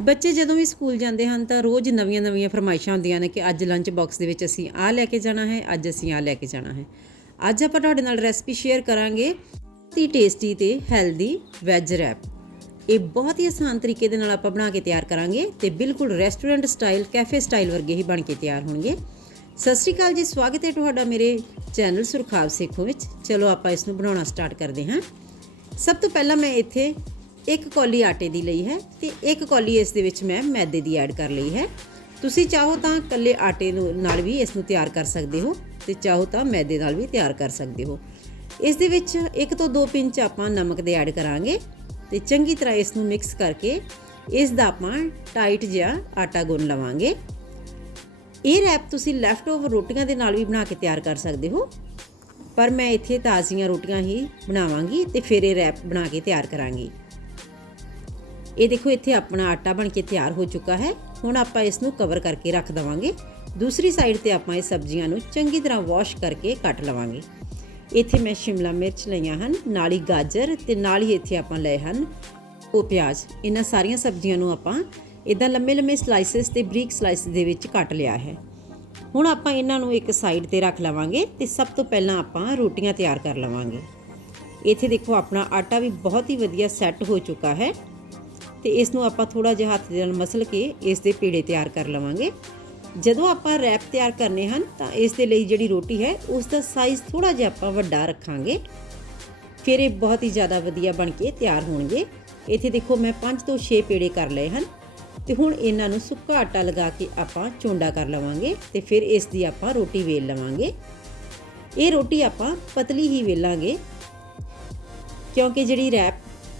ਬੱਚੇ ਜਦੋਂ ਵੀ ਸਕੂਲ ਜਾਂਦੇ ਹਨ ਤਾਂ ਰੋਜ਼ ਨਵੀਆਂ-ਨਵੀਆਂ ਫਰਮਾਇਸ਼ਾਂ ਹੁੰਦੀਆਂ ਨੇ ਕਿ ਅੱਜ ਲੰਚ ਬਾਕਸ ਦੇ ਵਿੱਚ ਅਸੀਂ ਆਹ ਲੈ ਕੇ ਜਾਣਾ ਹੈ, ਅੱਜ ਅਸੀਂ ਆਹ ਲੈ ਕੇ ਜਾਣਾ ਹੈ। ਅੱਜ ਆਪਾਂ ਤੁਹਾਡੇ ਨਾਲ ਰੈਸਪੀ ਸ਼ੇਅਰ ਕਰਾਂਗੇ ਤੀ ਟੇਸਟੀ ਤੇ ਹੈਲਦੀ ਵੈਜ ਰੈਪ ਇਹ ਬਹੁਤ ਹੀ ਆਸਾਨ ਤਰੀਕੇ ਦੇ ਨਾਲ ਆਪਾਂ ਬਣਾ ਕੇ ਤਿਆਰ ਕਰਾਂਗੇ ਤੇ ਬਿਲਕੁਲ ਰੈਸਟੋਰੈਂਟ ਸਟਾਈਲ ਕੈਫੇ ਸਟਾਈਲ ਵਰਗੇ ਹੀ ਬਣ ਕੇ ਤਿਆਰ ਹੋਣਗੇ। ਸਤਿ ਸ਼੍ਰੀ ਅਕਾਲ ਜੀ, ਸਵਾਗਤ ਹੈ ਤੁਹਾਡਾ ਮੇਰੇ ਚੈਨਲ ਸੁਰਖਾਵ ਸੇਖੋ ਵਿੱਚ। ਚਲੋ ਆਪਾਂ ਇਸ ਨੂੰ ਬਣਾਉਣਾ ਸਟਾਰਟ ਕਰਦੇ ਹਾਂ। ਸਭ ਤੋਂ ਪਹਿਲਾਂ ਮੈਂ ਇੱਥੇ ਇੱਕ ਕੌਲੀ ਆਟੇ ਦੀ ਲਈ ਹੈ ਤੇ ਇੱਕ ਕੌਲੀ ਇਸ ਦੇ ਵਿੱਚ ਮੈਂ ਮੈਦੇ ਦੀ ਐਡ ਕਰ ਲਈ ਹੈ। ਤੁਸੀਂ ਚਾਹੋ ਤਾਂ ਇਕੱਲੇ ਆਟੇ ਨੂੰ ਨਾਲ ਵੀ ਇਸ ਨੂੰ ਤਿਆਰ ਕਰ ਸਕਦੇ ਹੋ ਤੇ ਚਾਹੋ ਤਾਂ ਮੈਦੇ ਨਾਲ ਵੀ ਤਿਆਰ ਕਰ ਸਕਦੇ ਹੋ। ਇਸ ਦੇ ਵਿੱਚ ਇੱਕ ਤੋਂ ਦੋ ਪਿੰਚ ਆਪਾਂ ਨਮਕ ਦੇ ਐਡ ਕਰਾਂਗੇ ਤੇ ਚੰਗੀ ਤਰ੍ਹਾਂ ਇਸ ਨੂੰ ਮਿਕਸ ਕਰਕੇ ਇਸ ਦਾ ਆਪਾਂ ਟਾਈਟ ਜਿਹਾ ਆਟਾ ਗੁੰਨ ਲਵਾਂਗੇ। ਇਹ ਰੈਪ ਤੁਸੀਂ ਲੈਫਟ ਓਵਰ ਰੋਟੀਆਂ ਦੇ ਨਾਲ ਵੀ ਬਣਾ ਕੇ ਤਿਆਰ ਕਰ ਸਕਦੇ ਹੋ। ਪਰ ਮੈਂ ਇੱਥੇ ਤਾਜ਼ੀਆਂ ਰੋਟੀਆਂ ਹੀ ਬਣਾਵਾਂਗੀ ਤੇ ਫਿਰ ਇਹ ਰੈਪ ਬਣਾ ਕੇ ਤਿਆਰ ਕਰਾਂਗੀ। ਇਹ ਦੇਖੋ, ਇੱਥੇ ਆਪਣਾ ਆਟਾ ਬਣ ਕੇ ਤਿਆਰ ਹੋ ਚੁੱਕਾ ਹੈ। ਹੁਣ ਆਪਾਂ ਇਸ ਨੂੰ ਕਵਰ ਕਰਕੇ ਰੱਖ ਦਵਾਂਗੇ। ਦੂਸਰੀ ਸਾਈਡ ਤੇ ਆਪਾਂ ਇਹ ਸਬਜ਼ੀਆਂ ਨੂੰ ਚੰਗੀ ਤਰ੍ਹਾਂ ਵਾਸ਼ ਕਰਕੇ ਕੱਟ ਲਵਾਂਗੇ। ਇੱਥੇ ਮੈਂ ਸ਼ਿਮਲਾ ਮਿਰਚ ਲਈਆਂ ਹਨ, ਨਾਲ ਹੀ ਗਾਜਰ ਤੇ ਨਾਲ ਹੀ ਇੱਥੇ ਆਪਾਂ ਲਏ ਹਨ ਉਹ ਪਿਆਜ਼। ਇਹਨਾਂ ਸਾਰੀਆਂ ਸਬਜ਼ੀਆਂ ਨੂੰ ਆਪਾਂ ਇਦਾਂ ਲੰਮੇ ਲੰਮੇ ਸਲਾਈਸਸ ਤੇ ਬਰੀਕ ਸਲਾਈਸ ਦੇ ਵਿੱਚ ਕੱਟ ਲਿਆ ਹੈ। ਹੁਣ ਆਪਾਂ ਇਹਨਾਂ ਨੂੰ ਇੱਕ ਸਾਈਡ ਤੇ ਰੱਖ ਲਵਾਂਗੇ ਤੇ ਸਭ ਤੋਂ ਪਹਿਲਾਂ ਆਪਾਂ ਰੋਟੀਆਂ ਤਿਆਰ ਕਰ ਲਵਾਂਗੇ। ਇੱਥੇ ਦੇਖੋ, ਆਪਣਾ ਆਟਾ ਵੀ ਬਹੁਤ ਹੀ ਵਧੀਆ ਸੈੱਟ ਹੋ ਚੁੱਕਾ ਹੈ। ਤੇ ਇਸ ਨੂੰ ਆਪਾਂ ਥੋੜਾ ਜਿਹਾ ਹੱਥ ਦੇ ਨਾਲ ਮਸਲ ਕੇ ਇਸ ਦੇ ਪੇੜੇ ਤਿਆਰ ਕਰ ਲਵਾਂਗੇ। ਜਦੋਂ ਆਪਾਂ ਰੈਪ ਤਿਆਰ ਕਰਨੇ ਹਨ ਤਾਂ ਇਸ ਦੇ ਲਈ ਜਿਹੜੀ ਰੋਟੀ ਹੈ ਉਸ ਦਾ ਸਾਈਜ਼ ਥੋੜਾ ਜਿਹਾ ਆਪਾਂ ਵੱਡਾ ਰੱਖਾਂਗੇ। ਫਿਰ ਇਹ ਬਹੁਤ ਹੀ ਜ਼ਿਆਦਾ ਵਧੀਆ ਬਣ ਕੇ ਤਿਆਰ ਹੋਣਗੇ। ਇੱਥੇ ਦੇਖੋ ਮੈਂ 5 ਤੋਂ 6 ਪੇੜੇ ਕਰ ਲਏ ਹਨ ਤੇ ਹੁਣ ਇਹਨਾਂ ਨੂੰ ਸੁੱਕਾ ਆਟਾ ਲਗਾ ਕੇ ਆਪਾਂ ਚੋਂਡਾ ਕਰ ਲਵਾਂਗੇ ਤੇ ਫਿਰ ਇਸ ਦੀ ਆਪਾਂ ਰੋਟੀ ਵੇਲ ਲਵਾਂਗੇ। ਇਹ ਰੋਟੀ ਆਪਾਂ ਪਤਲੀ ਹੀ ਵੇਲਾਂਗੇ ਕਿਉਂਕਿ ਜਿਹੜੀ ਰੈਪ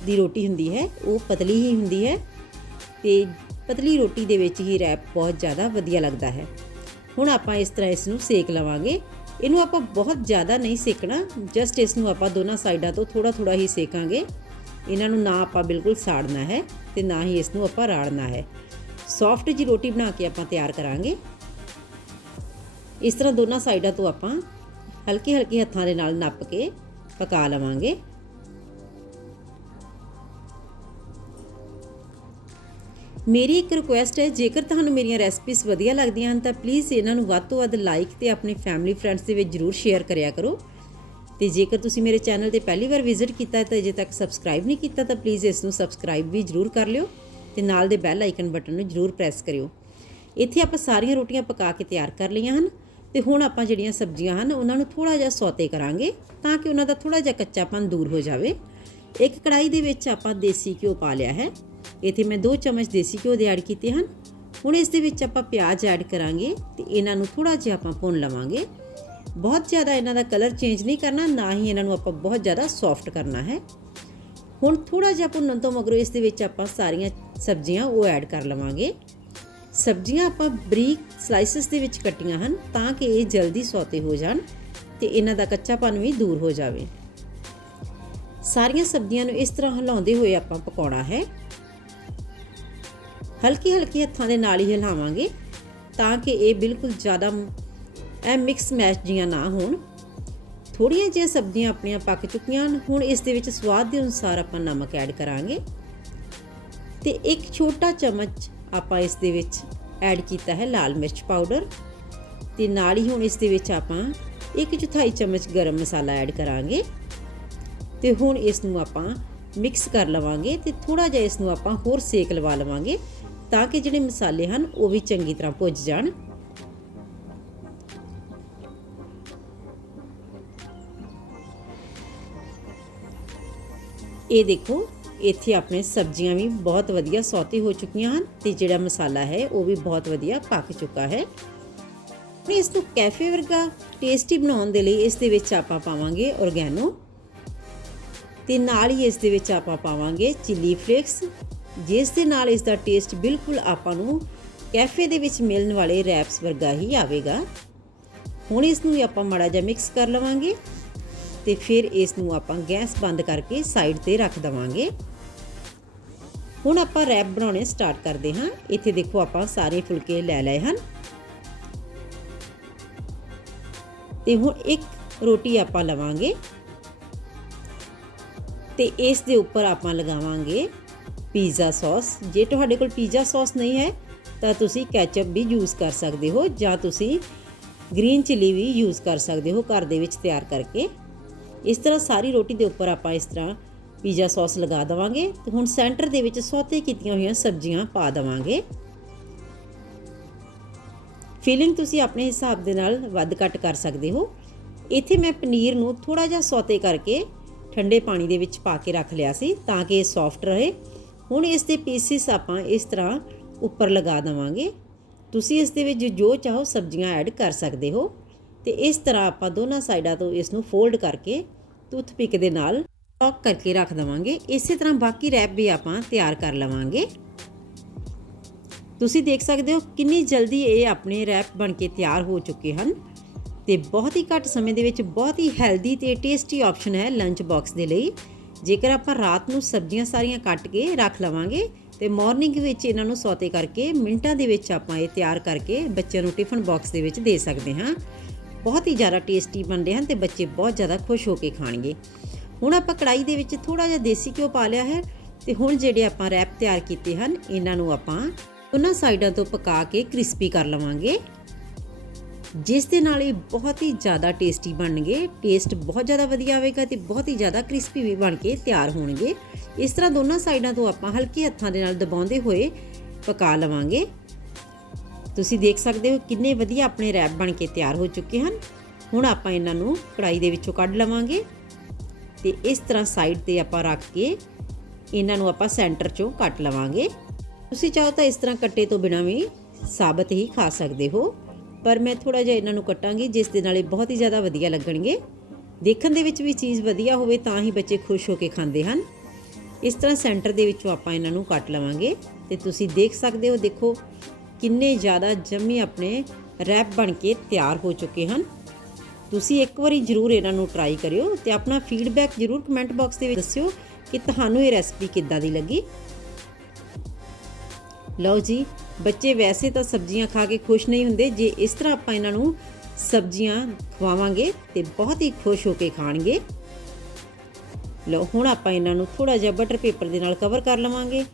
ਦੀ ਰੋਟੀ ਹੁੰਦੀ ਹੈ, ਉਹ ਪਤਲੀ ਹੀ ਹੁੰਦੀ ਹੈ ਤੇ ਪਤਲੀ ਰੋਟੀ ਦੇ ਵਿੱਚ ਹੀ ਰੈਪ ਬਹੁਤ ਜ਼ਿਆਦਾ ਵਧੀਆ ਲੱਗਦਾ ਹੈ। ਹੁਣ ਆਪਾਂ ਇਸ ਤਰ੍ਹਾਂ ਇਸ ਨੂੰ ਸੇਕ ਲਵਾਂਗੇ। ਇਹਨੂੰ ਆਪਾਂ ਬਹੁਤ ਜ਼ਿਆਦਾ ਨਹੀਂ ਸੇਕਣਾ ਜਸਟ ਇਸ ਨੂੰ ਆਪਾਂ ਦੋਨਾਂ ਸਾਈਡਾਂ ਤੋਂ ਥੋੜਾ ਥੋੜਾ ਹੀ ਸੇਕਾਂਗੇ। ਇਹਨਾਂ ਨੂੰ ਨਾ ਆਪਾਂ ਬਿਲਕੁਲ ਸਾੜਨਾ ਹੈ ਤੇ ਨਾ ਹੀ ਇਸ ਨੂੰ ਆਪਾਂ ਰਾੜਨਾ ਹੈ। ਸੌਫਟ ਜੀ ਰੋਟੀ ਬਣਾ ਕੇ ਆਪਾਂ ਤਿਆਰ ਕਰਾਂਗੇ। ਇਸ ਤਰ੍ਹਾਂ ਦੋਨਾਂ ਸਾਈਡਾਂ ਤੋਂ ਆਪਾਂ ਹਲਕੇ ਹਲਕੇ ਹੱਥਾਂ ਦੇ ਨਾਲ ਨੱਪ ਕੇ ਪਕਾ ਲਵਾਂਗੇ। ਮੇਰੀ ਇੱਕ ਰਿਕੁਐਸਟ ਹੈ, ਜੇਕਰ ਤੁਹਾਨੂੰ ਮੇਰੀਆਂ ਰੈਸਪੀਜ਼ ਵਧੀਆ ਲੱਗਦੀਆਂ ਹਨ, ਤਾਂ ਪਲੀਜ਼ ਇਹਨਾਂ ਨੂੰ ਵੱਧ ਤੋਂ ਵੱਧ ਲਾਈਕ ਤੇ ਆਪਣੇ ਫੈਮਿਲੀ ਫਰੈਂਡਸ ਦੇ ਵਿੱਚ ਜਰੂਰ ਸ਼ੇਅਰ ਕਰਿਆ ਕਰੋ। ਤੇ ਜੇਕਰ ਤੁਸੀਂ ਮੇਰੇ ਚੈਨਲ ਤੇ ਪਹਿਲੀ ਵਾਰ ਵਿਜ਼ਿਟ ਕੀਤਾ ਹੈ, ਤਾਂ ਅਜੇ ਤੱਕ ਸਬਸਕ੍ਰਾਈਬ ਨਹੀਂ ਕੀਤਾ, ਤਾਂ ਪਲੀਜ਼ ਇਸ ਨੂੰ ਸਬਸਕ੍ਰਾਈਬ ਵੀ ਜਰੂਰ ਕਰ ਲਿਓ ਤੇ ਨਾਲ ਦੇ ਬੈਲ ਆਈਕਨ ਬਟਨ ਨੂੰ ਜਰੂਰ ਪ੍ਰੈਸ ਕਰਿਓ। ਇੱਥੇ ਆਪਾਂ ਸਾਰੀਆਂ ਰੋਟੀਆਂ ਪਕਾ ਕੇ ਤਿਆਰ ਕਰ ਲਈਆਂ ਹਨ ਤੇ ਹੁਣ ਆਪਾਂ ਜਿਹੜੀਆਂ ਸਬਜ਼ੀਆਂ ਹਨ, ਉਹਨਾਂ ਨੂੰ ਥੋੜਾ ਜਿਹਾ ਸੌਤੇ ਕਰਾਂਗੇ ਤਾਂ ਕਿ ਉਹਨਾਂ ਦਾ ਥੋੜਾ ਜਿਹਾ ਕੱਚਾਪਨ ਦੂਰ ਹੋ ਜਾਵੇ। ਇੱਕ ਕੜਾਈ ਦੇ ਵਿੱਚ ਆਪਾਂ ਦੇਸੀ ਘਿਓ ਪਾ ਲਿਆ ਹੈ। ਇੱਥੇ ਮੈਂ 2 ਚਮਚ ਦੇਸੀ ਘਿਓ ਦੇ ਐਡ ਕੀਤੇ ਹਨ। ਹੁਣ ਇਸ ਦੇ ਵਿੱਚ ਆਪਾਂ ਪਿਆਜ਼ ਐਡ ਕਰਾਂਗੇ ਤੇ ਇਹਨਾਂ ਨੂੰ ਥੋੜਾ ਜਿਹਾ ਆਪਾਂ ਭੁੰਨ ਲਵਾਂਗੇ। ਬਹੁਤ ਜ਼ਿਆਦਾ ਇਹਨਾਂ ਦਾ ਕਲਰ ਚੇਂਜ ਨਹੀਂ ਕਰਨਾ, ਨਾ ਹੀ ਇਹਨਾਂ ਨੂੰ ਆਪਾਂ ਬਹੁਤ ਜ਼ਿਆਦਾ ਸੌਫਟ ਕਰਨਾ ਹੈ। ਹੁਣ ਥੋੜਾ ਜਿਹਾ ਭੁੰਨਣ ਤੋਂ ਮਗਰੋਂ ਇਸ ਦੇ ਵਿੱਚ ਆਪਾਂ ਸਾਰੀਆਂ ਸਬਜ਼ੀਆਂ ਉਹ ਐਡ ਕਰ ਲਵਾਂਗੇ। ਸਬਜ਼ੀਆਂ ਆਪਾਂ ਬਰੀਕ ਸਲਾਈਸਸ ਦੇ ਵਿੱਚ ਕੱਟੀਆਂ ਹਨ ਤਾਂ ਕਿ ਇਹ ਜਲਦੀ ਸੌਤੇ ਹੋ ਜਾਣ ਤੇ ਇਹਨਾਂ ਦਾ ਕੱਚਾਪਨ ਵੀ ਦੂਰ ਹੋ ਜਾਵੇ। ਸਾਰੀਆਂ ਸਬਜ਼ੀਆਂ ਨੂੰ ਇਸ ਤਰ੍ਹਾਂ ਹਿਲਾਉਂਦੇ ਹੋਏ ਆਪਾਂ ਪਕਾਉਣਾ ਹੈ। ਹਲਕੀ ਹਲਕੀ ਹੱਥਾਂ ਦੇ ਨਾਲ ਹੀ ਹਿਲਾਵਾਂਗੇ ਤਾਂ ਕਿ ਇਹ ਬਿਲਕੁਲ ਜ਼ਿਆਦਾ ਇਹ ਮਿਕਸ ਮੈਚ ਜੀਆਂ ਨਾ ਹੋਣ। ਥੋੜੀਆਂ ਜਿਹੀਆਂ ਸਬਜ਼ੀਆਂ ਆਪਣੀਆਂ ਪੱਕ ਚੁੱਕੀਆਂ ਹਨ। ਹੁਣ ਇਸ ਦੇ ਵਿੱਚ ਸਵਾਦ ਦੇ ਅਨੁਸਾਰ ਆਪਾਂ ਨਮਕ ਐਡ ਕਰਾਂਗੇ। ਤੇ ਇੱਕ ਛੋਟਾ ਚਮਚ ਆਪਾਂ ਇਸ ਦੇ ਵਿੱਚ ਐਡ ਕੀਤਾ ਹੈ ਲਾਲ ਮਿਰਚ ਪਾਊਡਰ ਤੇ ਨਾਲ ਹੀ ਹੁਣ ਇਸ ਦੇ ਵਿੱਚ ਆਪਾਂ ਇੱਕ ਚੌਥਾਈ ਚਮਚ ਗਰਮ ਮਸਾਲਾ ਐਡ ਕਰਾਂਗੇ। ਤੇ ਹੁਣ ਇਸ ਨੂੰ ਆਪਾਂ ਮਿਕਸ ਕਰ ਲਵਾਂਗੇ ਤੇ ਥੋੜਾ ਜਿਹਾ ਇਸ ਨੂੰ ਆਪਾਂ ਹੋਰ ਸੇਕ ਲਵਾ ਲਵਾਂਗੇ। ਤਾਂ ਕਿ ਜਿਹੜੇ ਮਸਾਲੇ ਹਨ ਉਹ ਵੀ ਚੰਗੀ ਤਰ੍ਹਾਂ ਭੁੱਜ ਜਾਣ। ਇਹ ਦੇਖੋ, ਇੱਥੇ ਆਪਣੇ ਸਬਜ਼ੀਆਂ ਵੀ ਬਹੁਤ ਵਧੀਆ ਸੌਤੀ ਹੋ ਚੁੱਕੀਆਂ ਹਨ ਤੇ ਜਿਹੜਾ ਮਸਾਲਾ ਹੈ ਉਹ ਵੀ ਬਹੁਤ ਵਧੀਆ ਪੱਕ ਚੁੱਕਾ ਹੈ। ਹੁਣ ਇਸ ਨੂੰ ਕੈਫੇ ਵਰਗਾ ਟੇਸਟੀ ਬਣਾਉਣ ਦੇ ਲਈ ਇਸ ਦੇ ਵਿੱਚ ਆਪਾਂ ਪਾਵਾਂਗੇ ਔਰਗੈਨੋ ਤੇ ਨਾਲ ਹੀ ਇਸ ਦੇ ਵਿੱਚ ਆਪਾਂ ਪਾਵਾਂਗੇ ਚਿੱਲੀ ਫਲੇਕਸ। ਜਿਸ ਦੇ ਨਾਲ ਇਸ ਦਾ ਟੇਸਟ ਬਿਲਕੁਲ ਆਪਾਂ ਨੂੰ ਕੈਫੇ ਦੇ ਵਿੱਚ ਮਿਲਣ ਵਾਲੇ ਰੈਪਸ ਵਰਗਾ ਹੀ ਆਵੇਗਾ। ਹੁਣ ਇਸ ਨੂੰ ਵੀ ਆਪਾਂ ਮਾੜਾ ਜਿਹਾ ਮਿਕਸ ਕਰ ਲਵਾਂਗੇ ਤੇ ਫਿਰ ਇਸ ਨੂੰ ਆਪਾਂ ਗੈਸ ਬੰਦ ਕਰਕੇ ਸਾਈਡ ਤੇ ਰੱਖ ਦਵਾਂਗੇ। ਹੁਣ ਆਪਾਂ ਰੈਪ ਬਣਾਉਣੇ ਸਟਾਰਟ ਕਰਦੇ ਹਾਂ। ਇੱਥੇ ਦੇਖੋ ਆਪਾਂ ਸਾਰੇ ਫੁਲਕੇ ਲੈ ਲਏ ਹਨ। ਤੇ ਹੁਣ ਇੱਕ ਰੋਟੀ ਆਪਾਂ ਲਵਾਂਗੇ। ਤੇ ਇਸ ਦੇ ਉੱਪਰ ਆਪਾਂ ਲਗਾਵਾਂਗੇ ਪੀਜ਼ਾ ਸੌਸ। ਜੇ ਤੁਹਾਡੇ ਕੋਲ ਪੀਜ਼ਾ ਸੌਸ ਨਹੀਂ ਹੈ, ਤਾਂ ਤੁਸੀਂ ਕੈਚਅਪ ਵੀ ਯੂਜ਼ ਕਰ ਸਕਦੇ ਹੋ ਜਾਂ ਤੁਸੀਂ ਗ੍ਰੀਨ ਚਿੱਲੀ ਵੀ ਯੂਜ਼ ਕਰ ਸਕਦੇ ਹੋ ਘਰ ਦੇ ਵਿੱਚ ਤਿਆਰ ਕਰਕੇ। ਇਸ ਤਰ੍ਹਾਂ ਸਾਰੀ ਰੋਟੀ ਦੇ ਉੱਪਰ ਆਪਾਂ ਇਸ ਤਰ੍ਹਾਂ ਪੀਜ਼ਾ ਸੌਸ ਲਗਾ ਦੇਵਾਂਗੇ। ਤੇ ਹੁਣ ਸੈਂਟਰ ਦੇ ਵਿੱਚ ਸੌਤੇ ਕੀਤੀਆਂ ਹੋਈਆਂ ਸਬਜ਼ੀਆਂ ਪਾ ਦੇਵਾਂਗੇ। ਫੀਲਿੰਗ ਤੁਸੀਂ ਆਪਣੇ ਹਿਸਾਬ ਦੇ ਨਾਲ ਵੱਧ ਘੱਟ ਕਰ ਸਕਦੇ ਹੋ। ਇੱਥੇ ਮੈਂ ਪਨੀਰ ਨੂੰ ਥੋੜਾ ਜਿਹਾ ਸੌਤੇ ਕਰਕੇ ਠੰਡੇ ਪਾਣੀ ਦੇ ਵਿੱਚ ਪਾ ਕੇ ਰੱਖ ਲਿਆ ਸੀ ਤਾਂ ਕਿ ਇਹ ਸੌਫਟ ਰਹੇ। ਹੁਣ ਇਸ ਦੇ ਪੀਸਿਸ ਆਪਾਂ ਇਸ ਤਰ੍ਹਾਂ ਉੱਪਰ ਲਗਾ ਦੇਵਾਂਗੇ। ਤੁਸੀਂ ਇਸ ਦੇ ਵਿੱਚ ਜੋ ਚਾਹੋ ਸਬਜ਼ੀਆਂ ਐਡ ਕਰ ਸਕਦੇ ਹੋ। ਤੇ ਇਸ ਤਰ੍ਹਾਂ ਆਪਾਂ ਦੋਨਾਂ ਸਾਈਡਾਂ ਤੋਂ ਇਸ ਨੂੰ ਫੋਲਡ ਕਰਕੇ ਟੂਥ ਪਿਕ ਦੇ ਨਾਲ ਲੌਕ ਕਰਕੇ ਰੱਖ ਦੇਵਾਂਗੇ। ਇਸੇ ਤਰ੍ਹਾਂ ਬਾਕੀ ਰੈਪ ਵੀ ਆਪਾਂ ਤਿਆਰ ਕਰ ਲਵਾਂਗੇ। ਤੁਸੀਂ ਦੇਖ ਸਕਦੇ ਹੋ ਕਿੰਨੀ ਜਲਦੀ ਇਹ ਆਪਣੇ ਰੈਪ ਬਣ ਕੇ ਤਿਆਰ ਹੋ ਚੁੱਕੇ ਹਨ। ਤੇ ਬਹੁਤ ਹੀ ਘੱਟ ਸਮੇਂ ਦੇ ਵਿੱਚ ਬਹੁਤ ਹੀ ਹੈਲਦੀ ਤੇ ਟੇਸਟੀ ਆਪਸ਼ਨ ਹੈ ਲੰਚ ਬਾਕਸ ਦੇ ਲਈ। ਜੇਕਰ ਆਪਾਂ ਰਾਤ ਨੂੰ ਸਬਜ਼ੀਆਂ ਸਾਰੀਆਂ ਕੱਟ ਕੇ ਰੱਖ ਲਵਾਂਗੇ ਤੇ ਮਾਰਨਿੰਗ ਵਿੱਚ ਇਹਨਾਂ ਨੂੰ ਸੌਤੇ ਕਰਕੇ ਮਿੰਟਾਂ ਦੇ ਵਿੱਚ ਆਪਾਂ ਇਹ ਤਿਆਰ ਕਰਕੇ ਬੱਚਿਆਂ ਨੂੰ ਟਿਫਨ ਬਾਕਸ ਦੇ ਵਿੱਚ ਦੇ ਸਕਦੇ ਹਾਂ। ਬਹੁਤ ਹੀ ਜ਼ਿਆਦਾ ਟੇਸਟੀ ਬਣਦੇ ਹਨ ਤੇ ਬੱਚੇ ਬਹੁਤ ਜ਼ਿਆਦਾ ਖੁਸ਼ ਹੋ ਕੇ ਖਾਣਗੇ। ਹੁਣ ਆਪਾਂ ਕੜਾਈ ਦੇ ਵਿੱਚ ਥੋੜਾ ਜਿਹਾ ਦੇਸੀ ਘਿਓ ਪਾ ਲਿਆ ਹੈ ਤੇ ਹੁਣ ਜਿਹੜੇ ਆਪਾਂ ਰੈਪ ਤਿਆਰ ਕੀਤੇ ਹਨ, ਇਹਨਾਂ ਨੂੰ ਆਪਾਂ ਉਹਨਾਂ ਸਾਈਡਾਂ ਤੋਂ ਪਕਾ ਕੇ ਕ੍ਰਿਸਪੀ ਕਰ ਲਵਾਂਗੇ। ਜਿਸ ਦੇ ਨਾਲ ਇਹ ਬਹੁਤ ਹੀ ਜ਼ਿਆਦਾ ਟੇਸਟੀ ਬਣਨਗੇ ਟੇਸਟ ਬਹੁਤ ਜ਼ਿਆਦਾ ਵਧੀਆ ਆਵੇਗਾ ਤੇ ਬਹੁਤ ਹੀ ਜ਼ਿਆਦਾ ਕ੍ਰਿਸਪੀ ਵੀ ਬਣ ਕੇ ਤਿਆਰ ਹੋਣਗੇ। ਇਸ ਤਰ੍ਹਾਂ ਦੋਨਾਂ ਸਾਈਡਾਂ ਤੋਂ ਆਪਾਂ ਹਲਕੇ ਹੱਥਾਂ ਦੇ ਨਾਲ ਦਬਾਉਂਦੇ ਹੋਏ ਪਕਾ ਲਵਾਂਗੇ। ਤੁਸੀਂ ਦੇਖ ਸਕਦੇ ਹੋ ਕਿੰਨੇ ਵਧੀਆ ਆਪਣੇ ਰੈਪ ਬਣ ਕੇ ਤਿਆਰ ਹੋ ਚੁੱਕੇ ਹਨ। ਹੁਣ ਆਪਾਂ ਇਹਨਾਂ ਨੂੰ ਕੜਾਈ ਦੇ ਵਿੱਚੋਂ ਕੱਢ ਲਵਾਂਗੇ ਤੇ ਇਸ ਤਰ੍ਹਾਂ ਸਾਈਡ ਤੇ ਆਪਾਂ ਰੱਖ ਕੇ ਇਹਨਾਂ ਨੂੰ ਆਪਾਂ ਸੈਂਟਰ ਚੋਂ ਕੱਟ ਲਵਾਂਗੇ। ਤੁਸੀਂ ਚਾਹੋ ਤਾਂ ਇਸ ਤਰ੍ਹਾਂ ਕੱਟੇ ਤੋਂ ਬਿਨਾਂ ਵੀ ਸਾਬਤ ਹੀ ਖਾ ਸਕਦੇ ਹੋ। ਪਰ ਮੈਂ ਥੋੜਾ ਜਿਹਾ ਇਹਨਾਂ ਨੂੰ ਕੱਟਾਂਗੀ, ਜਿਸ ਦੇ ਨਾਲ ਇਹ ਬਹੁਤ ਹੀ ਜ਼ਿਆਦਾ ਵਧੀਆ ਲੱਗਣਗੇ। ਦੇਖਣ ਦੇ ਵਿੱਚ ਵੀ ਚੀਜ਼ ਵਧੀਆ ਹੋਵੇ ਤਾਂ ਹੀ ਬੱਚੇ ਖੁਸ਼ ਹੋ ਕੇ ਖਾਂਦੇ ਹਨ। ਇਸ ਤਰ੍ਹਾਂ ਸੈਂਟਰ ਦੇ ਵਿੱਚੋਂ ਆਪਾਂ ਇਹਨਾਂ ਨੂੰ ਕੱਟ ਲਵਾਂਗੇ ਤੇ ਤੁਸੀਂ ਦੇਖ ਸਕਦੇ ਹੋ, ਦੇਖੋ ਕਿੰਨੇ ਜ਼ਿਆਦਾ ਜੰਮੀ ਆਪਣੇ ਰੈਪ ਬਣ ਕੇ ਤਿਆਰ ਹੋ ਚੁੱਕੇ ਹਨ। ਤੁਸੀਂ ਇੱਕ ਵਾਰੀ ਜ਼ਰੂਰ ਇਹਨਾਂ ਨੂੰ ਟਰਾਈ ਕਰਿਓ ਤੇ ਆਪਣਾ ਫੀਡਬੈਕ ਜ਼ਰੂਰ ਕਮੈਂਟ ਬਾਕਸ ਦੇ ਵਿੱਚ ਦੱਸਿਓ ਕਿ ਤੁਹਾਨੂੰ ਇਹ ਰੈਸਪੀ ਕਿੱਦਾਂ ਦੀ ਲੱਗੀ। ਲਓ ਜੀ ਬੱਚੇ ਵੈਸੇ ਤਾਂ ਸਬਜ਼ੀਆਂ ਖਾ ਕੇ ਖੁਸ਼ ਨਹੀਂ ਹੁੰਦੇ। ਜੇ ਇਸ ਤਰ੍ਹਾਂ ਆਪਾਂ ਇਹਨਾਂ ਨੂੰ ਸਬਜ਼ੀਆਂ ਖਵਾਵਾਂਗੇ ਤੇ ਬਹੁਤ ਹੀ ਖੁਸ਼ ਹੋ ਕੇ ਖਾਣਗੇ। ਲਓ, ਹੁਣ ਆਪਾਂ ਇਹਨਾਂ ਨੂੰ ਥੋੜਾ ਜਿਹਾ ਬਟਰ ਪੇਪਰ ਦੇ ਨਾਲ ਕਵਰ ਕਰ ਲਵਾਂਗੇ।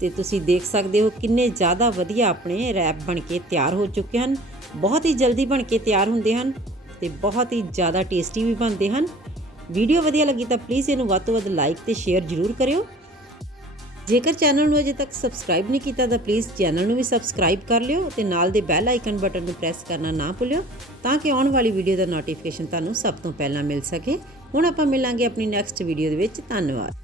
ਤੇ ਤੁਸੀਂ ਦੇਖ ਸਕਦੇ ਹੋ ਕਿੰਨੇ ਜ਼ਿਆਦਾ ਵਧੀਆ ਆਪਣੇ ਰੈਪ ਬਣ ਕੇ ਤਿਆਰ ਹੋ ਚੁੱਕੇ ਹਨ। ਬਹੁਤ ਹੀ ਜਲਦੀ ਬਣ ਕੇ ਤਿਆਰ ਹੁੰਦੇ ਹਨ ਤੇ ਬਹੁਤ ਹੀ ਜ਼ਿਆਦਾ ਟੇਸਟੀ ਵੀ ਬਣਦੇ ਹਨ। ਵੀਡੀਓ ਵਧੀਆ ਲੱਗੀ ਤਾਂ ਪਲੀਜ਼ ਇਹਨੂੰ ਵੱਧ ਤੋਂ ਵੱਧ ਲਾਈਕ ਤੇ ਸ਼ੇਅਰ ਜ਼ਰੂਰ ਕਰਿਓ। ਜੇਕਰ ਚੈਨਲ ਨੂੰ ਅਜੇ ਤੱਕ ਸਬਸਕ੍ਰਾਈਬ ਨਹੀਂ ਕੀਤਾ ਤਾਂ ਪਲੀਜ਼ ਚੈਨਲ ਨੂੰ ਵੀ ਸਬਸਕ੍ਰਾਈਬ ਕਰ ਲਿਓ ਤੇ ਨਾਲ ਦੇ ਬੈਲ ਆਈਕਨ ਬਟਨ ਨੂੰ ਪ੍ਰੈਸ ਕਰਨਾ ਨਾ ਭੁੱਲਿਓ ਤਾਂ ਕਿ ਆਉਣ ਵਾਲੀ ਵੀਡੀਓ ਦਾ ਨੋਟੀਫਿਕੇਸ਼ਨ ਤੁਹਾਨੂੰ ਸਭ ਤੋਂ ਪਹਿਲਾਂ ਮਿਲ ਸਕੇ। ਹੁਣ ਆਪਾਂ ਮਿਲਾਂਗੇ ਆਪਣੀ ਨੈਕਸਟ ਵੀਡੀਓ ਦੇ ਵਿੱਚ। ਧੰਨਵਾਦ।